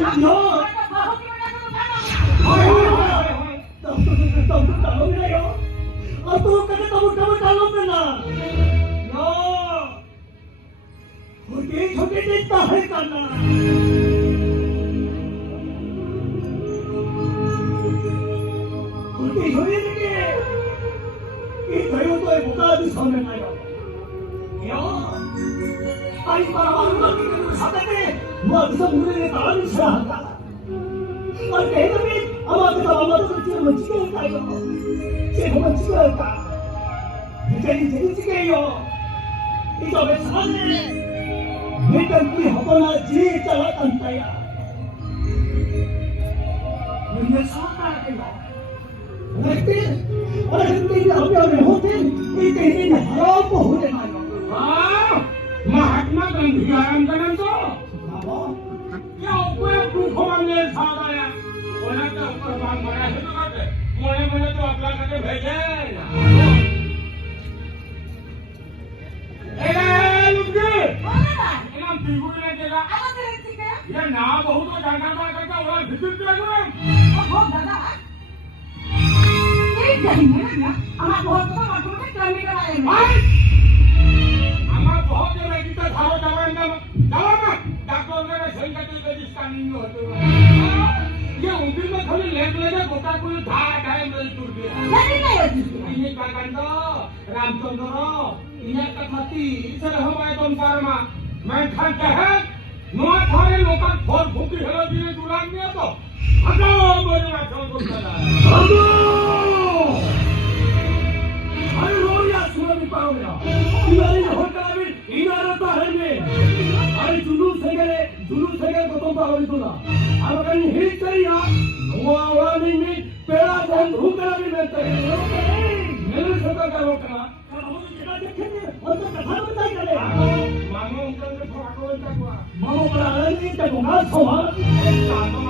너 너무 달라요. 아 똑같이 너무 달라면나. 너 거기 저기 됐다 할까나. 거기 저기 되게 이 대우도에 뭐가 서면나요. 요 아이 바라봐 그거 사다게 뭐 어디서 물에 나가는 사람다. 아 대답이 아마 아마도 지금은 찍을까요? 제보면 찍을까? 이제 찍어요. 이거 왜 사네? 일단 우리 하거나 진짜 왔단다야. 우리가 사다게요. 어떻게 이제 하면 호텔 이때 이제 하라고 호텔 가요. महात्मा गांधी आंदोलन तो बाबा क्या कोई भूखो मांगने सादा है कोना तो ऊपर मांग मरा है तो करते मोने तो अपना करके भेजे ए लुंगी इनाम तीगु ने देगा ये ना बहुत तो जानकार बात करता ओला भितर के लगो बहुत दादा ये कहीं ना हमारा बहुत तो ऑटोमेटिक करने का है আমার বহুত জন এটা ভালো যাবেন না ডাক্তার ने सही का तो स्कैनिंग होते ये उंगली में खाली लेग लगे गोटा कोई धा ढाई मिल टूट गया नहीं होती इन्हें का गंदा रामचंद्र इन्हें का मती इसे हो गए तुम पारमा मैं खान के है नो थारे लोकन फोर भूखी हेलो जी ने दुरान में तो हटाओ मेरे ना चल को चला हटो अरे रोया सुनो नहीं पाओगे इनारे होटल में इनारे तो है में अरे जुलूस है को तुम पाओगे तो ना अब अगर हिट चाहिए नो आवानी में पेड़ा बंद हो कर भी रहते हैं मेरे सदा का रोकना 어떤 바로 बताई करे मानो उनके फोटो तक मानो बड़ा नहीं तक ना सोहा हुआ